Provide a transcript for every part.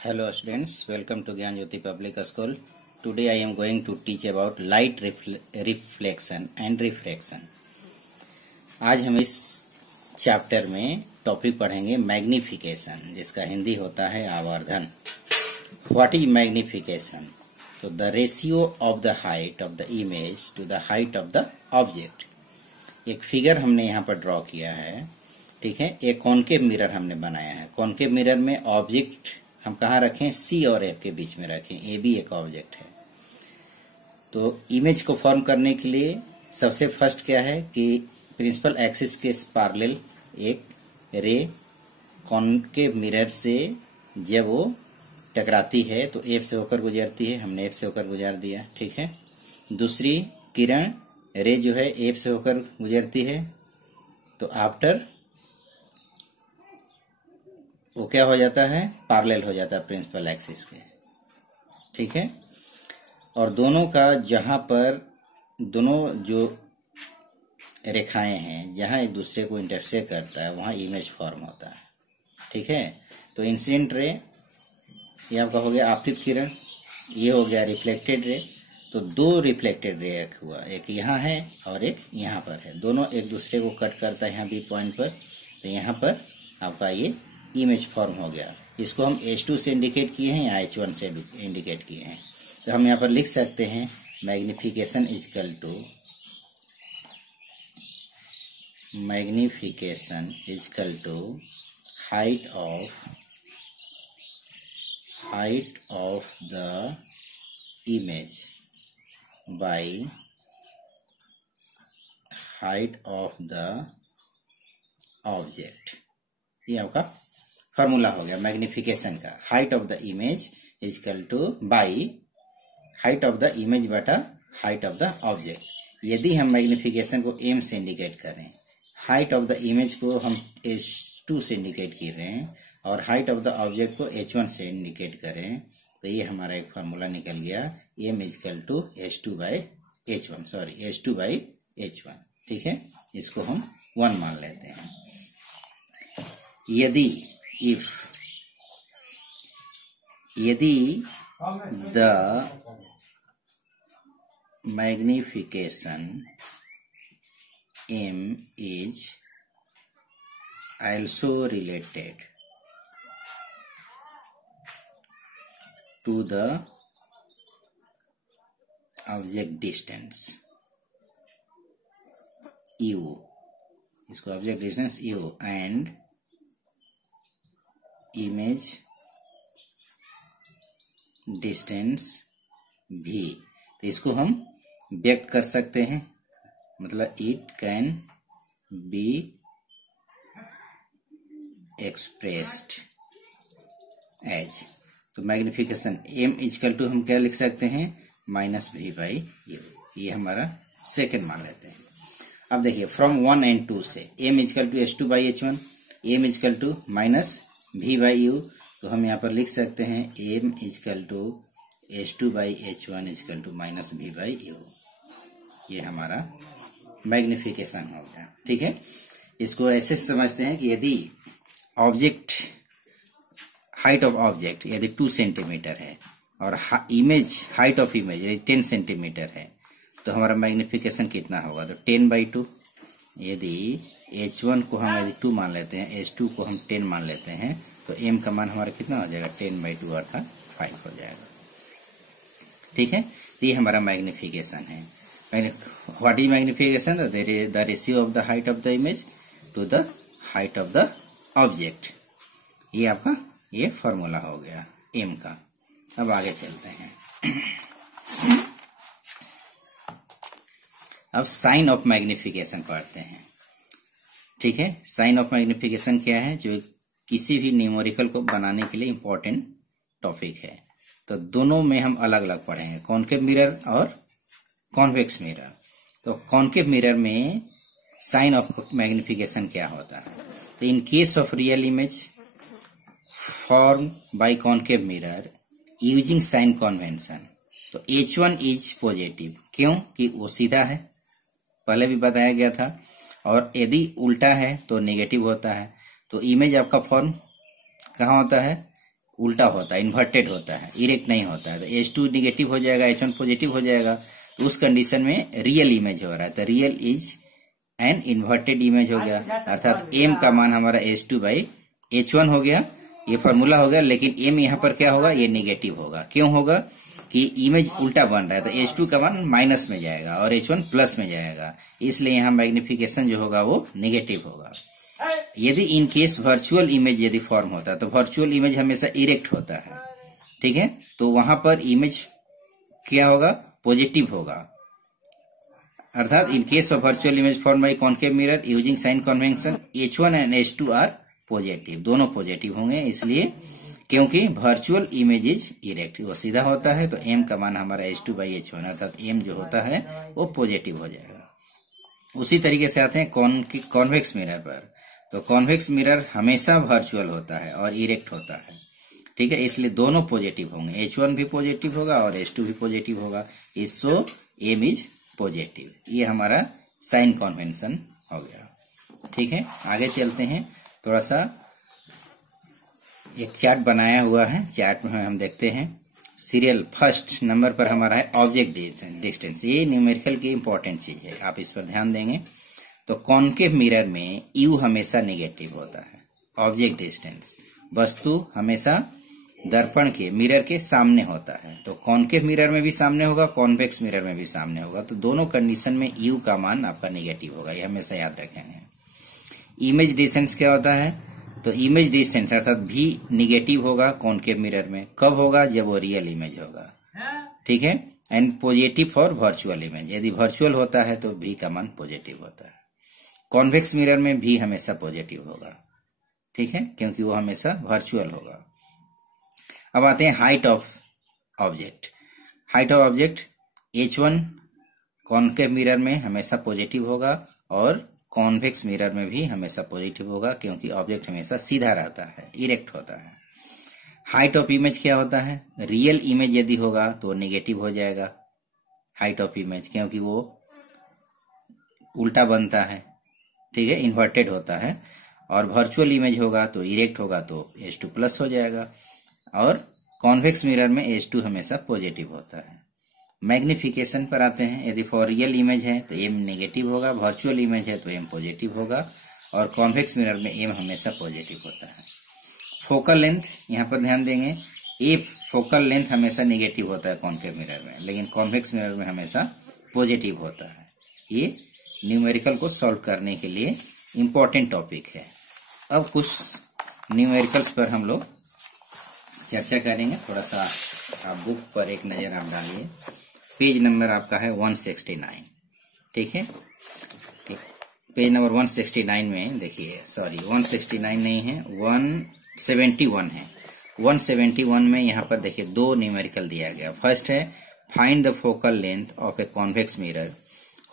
Hello students, welcome to Gyan Jyoti Public School. Today I am going to teach about light reflection and refraction. आज हम इस chapter में topic पढ़ेंगे magnification, जिसका हिंदी होता है आवर्धन. What is magnification? तो the ratio of the height of the image to the height of the object. एक फिगर हमने यहाँ पर ड्रॉ किया है, ठीक है. एक कॉनकेव मिरर हमने बनाया है. कॉनकेव मिरर में ऑब्जेक्ट हम कहाँ रखें? सी और एफ के बीच में रखें. ए भी एक ऑब्जेक्ट है. तो इमेज को फॉर्म करने के लिए सबसे फर्स्ट क्या है कि प्रिंसिपल एक्सिस के पैरेलल एक रे कॉनकेव मिरर से जब वो टकराती है तो एफ से होकर गुजरती है. हमने एफ से होकर गुजार दिया, ठीक है. दूसरी किरण रे जो है एफ से होकर गुजरती है, तो आफ्टर वो क्या हो जाता है? पैरेलल हो जाता है प्रिंसिपल एक्सिस के, ठीक है. और दोनों का जहां पर दोनों जो रेखाएं हैं जहां एक दूसरे को इंटरसेक्ट करता है वहां इमेज फॉर्म होता है, ठीक है. तो इंसिडेंट रे ये आपका हो गया आपतित किरण, ये हो गया रिफ्लेक्टेड रे. तो दो रिफ्लेक्टेड रे हुआ, एक यहाँ है और एक यहाँ पर है. दोनों एक दूसरे को कट करता है यहाँ बी पॉइंट पर. तो यहाँ पर आपका ये इमेज फॉर्म हो गया. इसको हम H2 से इंडिकेट किए हैं या H1 से इंडिकेट किए हैं. तो हम यहाँ पर लिख सकते हैं magnification is equal to height of the image by height of the object. ये आपका फॉर्मूला हो गया मैग्निफिकेशन का. Height of the image is equal to by height of the image बटा हाइट ऑफ द ऑब्जेक्ट. यदि हम मैग्निफिकेशन को m से इंडिकेट करें, हाइट ऑफ द इमेज को हम H2 से इंडिकेट कर रहे हैं और हाइट ऑफ द ऑब्जेक्ट को H1 से इंडिकेट करें, तो ये हमारा एक फॉर्मूला निकल गया m is equal to H2 by H1, ठीक है. इसको हम 1 मान लेते हैं. यदि the magnification m is also related to the object distance u, इसको object distance u and image distance भी, तो इसको हम व्यक्त कर सकते हैं. मतलब it can be expressed as. तो मैग्निफिकेशन m इजकल टू हम क्या लिख सकते हैं? -v by u. ये हमारा सेकेंड मान लेते हैं. अब देखिए फ्रॉम 1 and 2 से m is equal to H2 by H1, m is equal to -v by u. तो हम यहाँ पर लिख सकते हैं m is equal to H2 by H1 is equal to -v by u. ये हमारा मैग्निफिकेशन हो गया, ठीक है. इसको ऐसे समझते हैं कि यदि ऑब्जेक्ट हाइट ऑफ ऑब्जेक्ट यदि 2 सेंटीमीटर है और इमेज हाइट ऑफ इमेज यदि 10 सेंटीमीटर है, तो हमारा मैग्निफिकेशन कितना होगा? तो 10/2. यदि H1 को हम यदि 2 मान लेते हैं, H2 को हम 10 मान लेते हैं, तो m का मान हमारा कितना हो जाएगा? 10/2 अर्थात 5 हो जाएगा, ठीक है. तो ये हमारा मैग्निफिकेशन है. What is magnification? The ratio of the height of the image to the height of the object. ये आपका ये फॉर्मूला हो गया m का. अब आगे चलते हैं. अब साइन ऑफ मैग्निफिकेशन पढ़ते हैं, ठीक है. साइन ऑफ मैग्निफिकेशन क्या है? जो किसी भी न्यूमेरिकल को बनाने के लिए इम्पोर्टेंट टॉपिक है. तो दोनों में हम अलग अलग पढ़ेंगे, कॉनकेव मिरर और कॉन्वेक्स मिरर. तो कॉनकेव मिरर में साइन ऑफ मैग्निफिकेशन क्या होता है? तो in case of real image form by concave mirror using sign convention, तो H1 इज पॉजिटिव. क्यों? कि वो सीधा है, पहले भी बताया गया था. और यदि उल्टा है तो नेगेटिव होता है. तो इमेज आपका फॉर्म कहाँ होता है? उल्टा होता है, इन्वर्टेड होता है, इरेक्ट नहीं होता है। तो H2 निगेटिव हो जाएगा, H1 पॉजिटिव हो जाएगा। तो उस कंडीशन में रियल इमेज हो रहा है, तो real is an inverted image हो गया, अर्थात m का मान हमारा H2/H1 हो गया। ये फॉर्मूला हो गया, लेकिन m यहाँ पर क्या होगा, ये निगेटिव होगा। क्यों होगा कि इमेज उल्टा बन रहा है, तो H2 का मान माइनस में जाएगा और H1 प्लस में जाएगा, इसलिए यहाँ मैग्निफिकेशन जो होगा वो निगेटिव होगा। यदि इन केस वर्चुअल इमेज यदि फॉर्म होता है, तो वर्चुअल इमेज हमेशा इरेक्ट होता है, ठीक है। तो वहां पर इमेज क्या होगा, पॉजिटिव होगा, अर्थात in case of virtual image form by concave mirror using sign convention H1 and H2 are positive, दोनों पॉजिटिव होंगे। इसलिए क्योंकि वर्चुअल इमेज इज इरेक्ट, वो सीधा होता है, तो m का मान हमारा H2/H1 अर्थात m जो होता है वो पॉजिटिव हो जाएगा। उसी तरीके से आते हैं कॉन्वेक्स मिरर पर। तो कॉन्वेक्स मिरर हमेशा वर्चुअल होता है और इरेक्ट होता है, ठीक है, इसलिए दोनों पॉजिटिव होंगे, H1 भी पॉजिटिव होगा और H2 भी पॉजिटिव होगा, सो m इज पॉजिटिव। ये हमारा साइन कन्वेंशन हो गया, ठीक है। आगे चलते हैं, थोड़ा सा एक चार्ट बनाया हुआ है, चार्ट में हम देखते हैं। सीरियल फर्स्ट नंबर पर हमारा है ऑब्जेक्ट डिस्टेंस, ये न्यूमेरिकल की इंपॉर्टेंट चीज है, आप इस पर ध्यान देंगे। तो कॉन्केव मिरर में यू हमेशा नेगेटिव होता है, ऑब्जेक्ट डिस्टेंस वस्तु हमेशा दर्पण के मिरर के सामने होता है। तो कॉन्केव मिरर में भी सामने होगा, कॉन्वेक्स मिरर में भी सामने होगा, तो दोनों कंडीशन में यू का मान आपका नेगेटिव होगा, ये हमेशा याद रखेंगे। इमेज डिस्टेंस क्या होता है, तो इमेज डिस्टेंस अर्थात भी निगेटिव होगा कॉन्केव मिरर में, कब होगा, जब वो रियल इमेज होगा, ठीक है। And positive for virtual image, यदि वर्चुअल होता है तो भी का मान पॉजिटिव होता है। कॉन्वेक्स मिरर में भी हमेशा पॉजिटिव होगा, ठीक है, क्योंकि वो हमेशा वर्चुअल होगा। अब आते हैं height of object. Height of object H1 concave mirror में हमेशा पॉजिटिव होगा और कॉन्वेक्स मिरर में भी हमेशा पॉजिटिव होगा, क्योंकि ऑब्जेक्ट हमेशा सीधा रहता है, इरेक्ट होता है। हाइट ऑफ इमेज क्या होता है, रियल इमेज यदि होगा तो नेगेटिव हो जाएगा हाइट ऑफ इमेज, क्योंकि वो उल्टा बनता है, ठीक है, इन्वर्टेड होता है। और वर्चुअल इमेज होगा तो इरेक्ट होगा, तो H2 प्लस हो जाएगा। और कॉन्वेक्स मिरर में H2 हमेशा पॉजिटिव होता है। मैग्निफिकेशन पर आते हैं, यदि फॉर रियल इमेज है तो m नेगेटिव होगा, वर्चुअल इमेज है तो m पॉजिटिव होगा, और कॉन्वेक्स मिरर में m हमेशा पॉजिटिव होता है। फोकल लेंथ, यहाँ पर ध्यान देंगे, फोकल लेंथ हमेशा नेगेटिव होता है कॉन्केव मिरर में, लेकिन कॉन्वेक्स मिरर में हमेशा पॉजिटिव होता है। ये न्यूमेरिकल को सॉल्व करने के लिए इम्पोर्टेंट टॉपिक है। अब कुछ न्यूमेरिकल्स पर हम लोग चर्चा करेंगे। थोड़ा सा आप बुक पर एक नजर आप डालिए, पेज नंबर आपका है 169, ठीक है। पेज नंबर 169 में देखिए, सॉरी 169 नहीं है, 171 है। 171 में यहाँ पर देखिए दो न्यूमेरिकल दिया गया। फर्स्ट है find the focal length of a convex mirror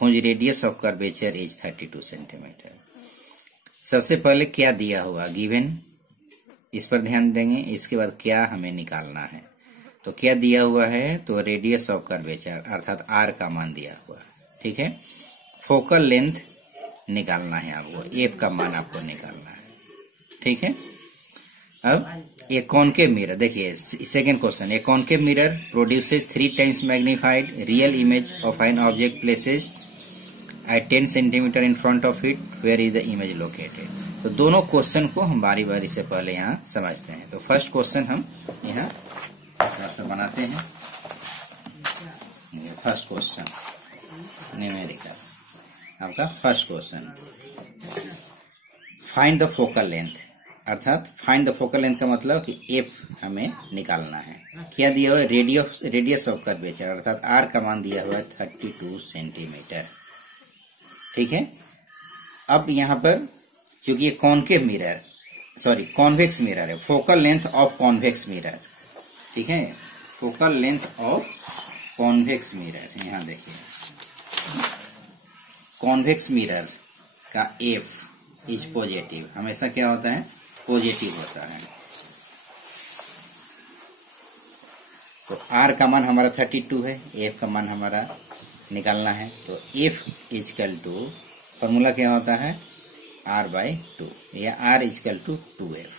whose radius of curvature is 32 centimetre. सबसे पहले क्या दिया हुआ, गिवन, इस पर ध्यान देंगे। इसके बाद क्या हमें निकालना है, तो क्या दिया हुआ है, तो रेडियस ऑफ कर्वेचर अर्थात r का मान दिया हुआ है, ठीक है। फोकल लेंथ निकालना है आपको, f का मान आपको निकालना है, ठीक है। अब एक कॉन्केव मिरर, देखिए second question, a concave mirror produces 3 times magnified real image of an object places at 10 centimetre in front of it, where is the image located. तो दोनों क्वेश्चन को हम बारी बारी से पहले यहाँ समझते हैं। तो फर्स्ट क्वेश्चन हम यहाँ थोड़ा सा बनाते हैं। फर्स्ट क्वेश्चन न्यूमेरिकल, आपका first question, find the focal length, अर्थात फाइंड द फोकल लेंथ का मतलब कि f हमें निकालना है। क्या दिया हुआ है, रेडियस ऑफ कर्वेचर अर्थात r का मान दिया हुआ है 32 सेंटीमीटर, ठीक है। अब यहाँ पर क्योंकि ये concave mirror, sorry convex mirror है, focal length of convex mirror, ठीक है, focal length of convex mirror. यहाँ देखिए कॉन्वेक्स मिरर का f इज पॉजिटिव, हमेशा क्या होता है, पॉजिटिव होता है। तो r का मान हमारा 32 है, f का मान हमारा निकालना है। तो f इजकल टू, फॉर्मूला क्या होता है, r/2 या r इजकल टू 2f,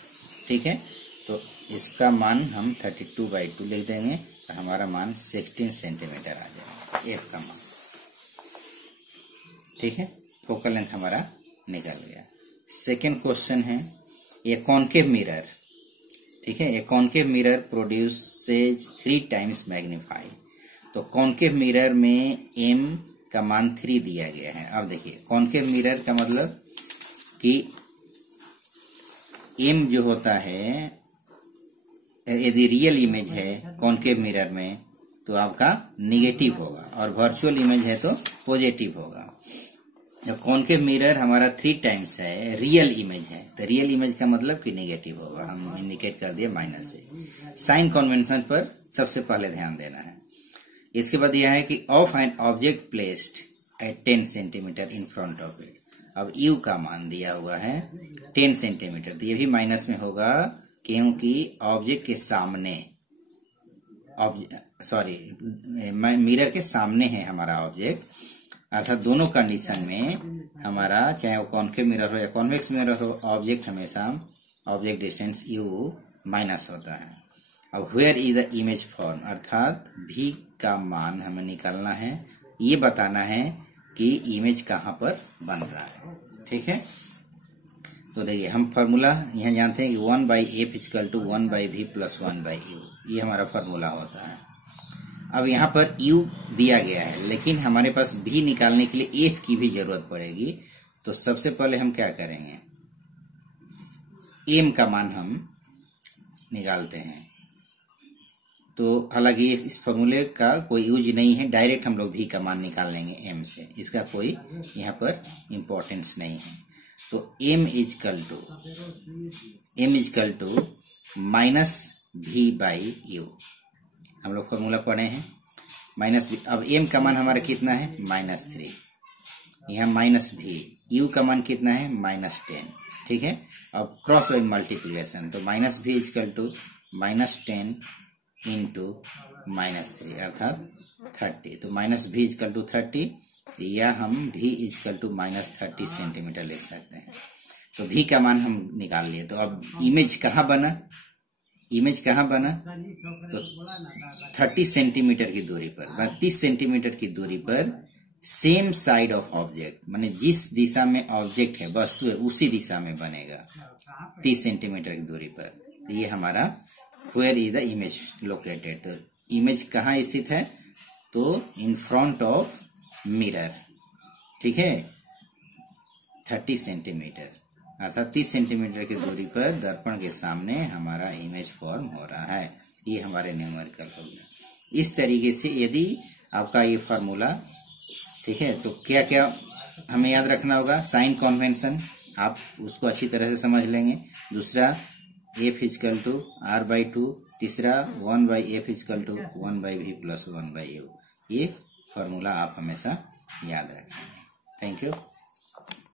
ठीक है। तो इसका मान हम 32/2 लिख देंगे तो हमारा मान 16 सेंटीमीटर आ जाएगा, एफ का मान। ठीक है, फोकल लेंथ हमारा निकल गया। सेकेंड क्वेश्चन है, ए कॉनकेव मिरर, ठीक है, ए concave mirror produces 3 times magnify. तो कॉनकेव मिरर में एम का मान 3 दिया गया है। अब देखिए कॉनकेव मिरर का मतलब कि एम जो होता है, यदि रियल इमेज है कॉनकेव मिरर में तो आपका निगेटिव होगा और वर्चुअल इमेज है तो पॉजिटिव होगा। जब कॉनकेव मिरर हमारा 3 टाइम्स है, रियल इमेज है, तो रियल इमेज का मतलब कि नेगेटिव होगा, हम इंडिकेट कर दिए माइनस से। साइन कन्वेंशन पर सबसे पहले ध्यान देना है। इसके बाद यह है कि of an object placed at 10 centimetre in front of it. अब यू का मान दिया हुआ है 10 सेंटीमीटर, तो ये भी माइनस में होगा क्योंकि ऑब्जेक्ट के सामने, मिरर के सामने है हमारा ऑब्जेक्ट, अर्थात दोनों कंडीशन में हमारा, चाहे वो कॉनकेव मिरर हो या कॉन्वेक्स मिरर हो, ऑब्जेक्ट हमेशा ऑब्जेक्ट डिस्टेंस यू माइनस होता है। अब where is the image form, अर्थात भी का मान हमें निकालना है, ये बताना है कि इमेज कहाँ पर बन रहा है। ठीक है, तो देखिए हम फॉर्मूला यहाँ जानते हैं कि 1/f = 1/v + 1/u, ये हमारा फॉर्मूला होता है। अब यहाँ पर u दिया गया है, लेकिन हमारे पास v निकालने के लिए f की भी जरूरत पड़ेगी। तो सबसे पहले हम क्या करेंगे, m का मान हम निकालते हैं। तो हालांकि इस फॉर्मूले का कोई यूज नहीं है, डायरेक्ट हम लोग v का मान निकाल लेंगे m से, इसका कोई यहाँ पर इम्पोर्टेंस नहीं है। तो m = -v/u, हम लोग फॉर्मूला पढ़े हैं माइनस v। अब m का मान हमारा कितना है, -3, यहाँ -v, u का मान कितना है, -10। ठीक है, अब क्रॉस वाइज मल्टीप्लिकेशन, तो -v = -10 × -3 अर्थात 30। तो -v = 30, या हम v = -30 सेंटीमीटर लिख सकते हैं। तो v का मान हम निकाल लिए। तो अब इमेज कहाँ बना, तो 30 सेंटीमीटर की दूरी पर, 32 सेंटीमीटर की दूरी पर, सेम साइड ऑफ ऑब्जेक्ट, माने जिस दिशा में ऑब्जेक्ट है, वस्तु है, उसी दिशा में बनेगा 30 सेंटीमीटर की दूरी पर। तो ये हमारा where is the image located, तो इमेज कहाँ स्थित है, तो इन फ्रंट ऑफ मिरर। ठीक है, 30 सेंटीमीटर अर्थात 30 सेंटीमीटर की दूरी पर दर्पण के सामने हमारा इमेज फॉर्म हो रहा है। ये हमारे न्यूमेरिकल हो गया। इस तरीके से यदि आपका ये फार्मूला, ठीक है, तो क्या क्या हमें याद रखना होगा, साइन कन्वेंशन आप उसको अच्छी तरह से समझ लेंगे। दूसरा f = r/2, तीसरा 1/f = 1/v + 1/u, ये फॉर्मूला आप हमेशा याद रखेंगे। Thank you.